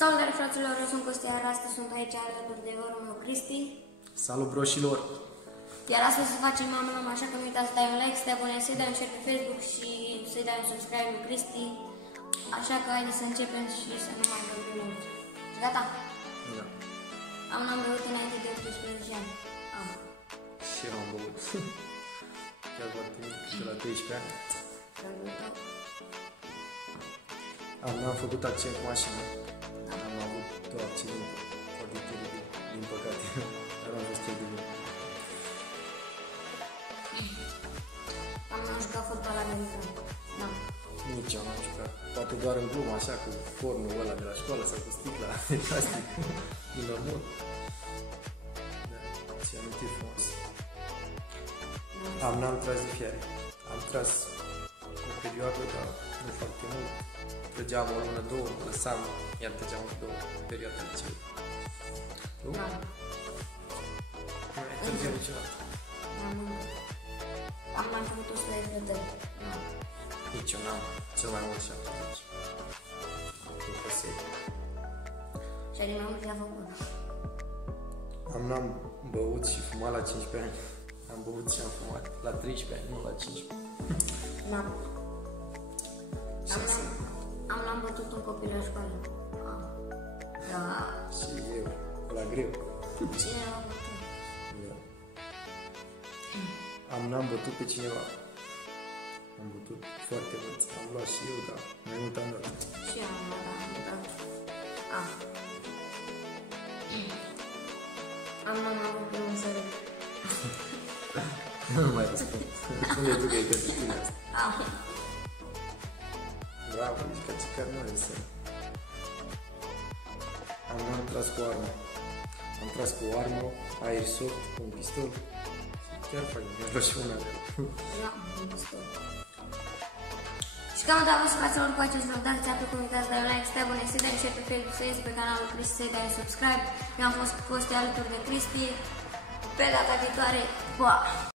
Salutare fraților, eu sunt Costi, iar astăzi sunt aici alături de vorul meu Cristi. Salut broșilor! Iar astăzi să facem mamă, așa că nu uitați să dai un like, să te abonezi, să-i dai un share pe Facebook și să-i dai un subscribe lui Cristi. Așa că haideți să începem și să nu mai vorbim mult. Gata? Da. N-am băut înainte de 18 ani. Am. Și eu am băut. Chiar foarte mic, de la 13 ani. N-am făcut accent cu mașina. Am avut două accidente foarte teribile, din păcate. Dar am fost chiar de bine. Am jucat fotbal american. Da. Nici eu n-am jucat. Poate doar în glumă, așa, cu cornul ăla de la școală sau cu sticla de plastic din normal. Da, și amintiri frumoase. N-am tras de fiare. Am tras o perioadă, dar nu foarte mult. Trăgeam o lună, două, lăsam, iar trăgeam o două perioade de liceului. Tu? Da. Nu ai trăgeam niciodată. Am mai făcut 100 de flătări. Nici eu n-am, cel mai mult 70. După serie. Și adică mai mult le-a făcut. N-am băut și fumat la 15 ani. Am băut și am fumat la 13 ani, nu la 15. N-am. L-am bătut un copil la școală. Da. Și eu, la greu. Cine l-a bătut? Eu. N-am bătut pe cineva. Am bătut foarte mult. Am luat și eu, dar mai mult am dat. Și eu am dat. Am avut pe un sărut. Nu mai răspund. Spune tu că e pentru tine asta. Bravo, ești ca cicar nu are semn. N-am tras cu armă. Am tras cu o armă, airsoft, cu un pistol. Chiar fac, mi-a luat și una de Da, un pistol. Și cam atât a fost, fraților, cu acest vlog. Dacă ți-a plăcut, uitați să dai un like, să te abonezi, să dai un share pe Facebook, să iei pe canalul Cristi, să-i dai un subscribe. Eu am fost cu Costi alături de Cristi. Pe data viitoare, pa!